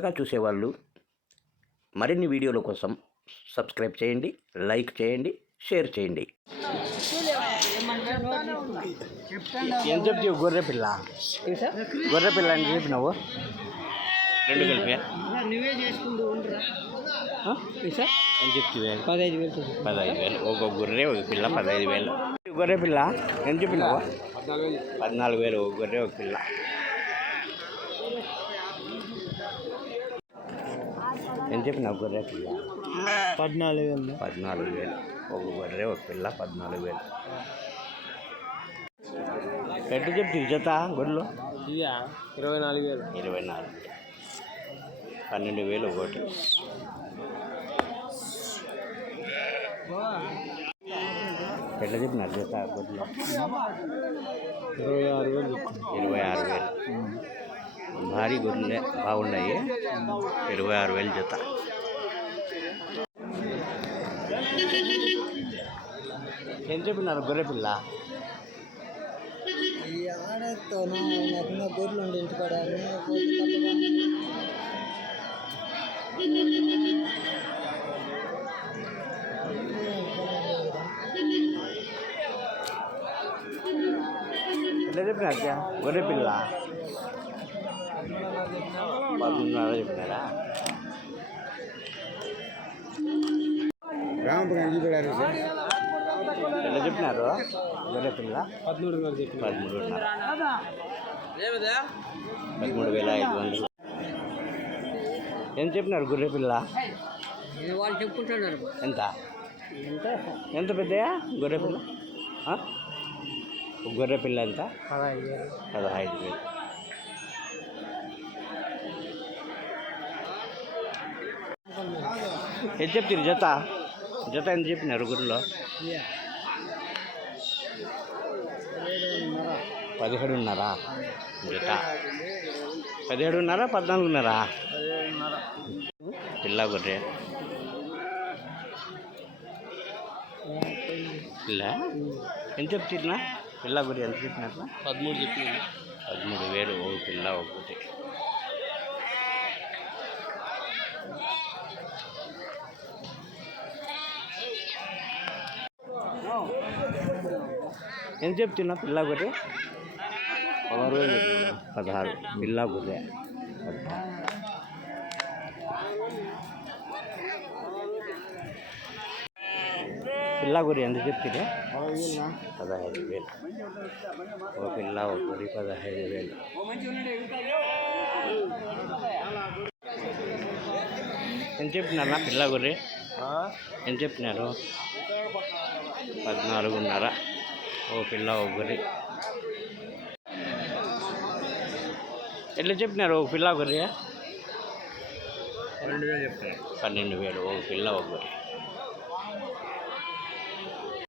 కొత్తగా చూసేవాళ్ళు మరిన్ని వీడియోల కోసం సబ్స్క్రైబ్ చేయండి, లైక్ చేయండి, షేర్ చేయండి. ఏం చెప్తావు? గొర్రె పిల్ల అని చెప్పినావు. రెండు కలిపి నువ్వే చేసుకుంటూ సార్ అని చెప్తే 15,000 ఒక గొర్రె ఒక పిల్ల 15,000. గొర్రె పిల్ల ఏం చెప్పినావు? 14,000 ఒక గొర్రె ఒక పిల్ల. ఏం చెప్పినావు? గొర్రె పిల్ల 14,000 ఒక గొర్రె ఒక పిల్ల 14,000. ఎట్లా చెప్తుంది జత గొర్రెలు? 24,000 12,000 ఒకటి. ఎట్లా చెప్పినారు జత గొర్రెలు? 26,000. భారీ గొర్రెలే బాగున్నాయి. 26,000 జత. ఏం చెప్పినారు గొర్రె పిల్ల? గొర్రెలు ఉండి ఇంటికాడ ఎట్లా చెప్పినారు గొర్రె పిల్ల? 13,500 చెప్పినారా? ఎట్లా చెప్పినారు గొర్రె పిల్ల? 13,500. ఏం చెప్పినారు గొర్రె పిల్ల? వాళ్ళు చెప్పుకుంటున్నారు. ఎంత ఎంత పెద్దయా గొర్రె పిల్ల? గొర్రె పిల్ల ఎంత? 15,000. ఎంత చెప్తారు జత? జత ఎంత చెప్పినారు గొర్రెలో? 17,500 జత. 17,500 14,500 పిల్ల గొర్రె పిల్ల. ఎంత చెప్తున్నా పిల్ల గొర్రె? ఎంత చెప్పినారు? 13 చెప్పినాను. 13,000 ఒక పిల్ల ఒకటి. ఎంత చెప్తున్నా పిల్ల గొర్రె? 16 పిల్ల గొర్రె 16. పిల్ల గొర్రె ఎంత చెప్తే? 15,000 ఒక పిల్ల ఒక గొర్రె 15,000. ఎంత చెప్పినారా పిల్ల గొర్రె? ఎంత చెప్పినారు? 14,500 ఓ పిల్ల ఒక గొర్రె. ఎట్లా చెప్పినారు ఒక పిల్ల గొర్రె? 12,000 చెప్పినారు. 12,000 ఒక పిల్ల ఒక గొర్రె.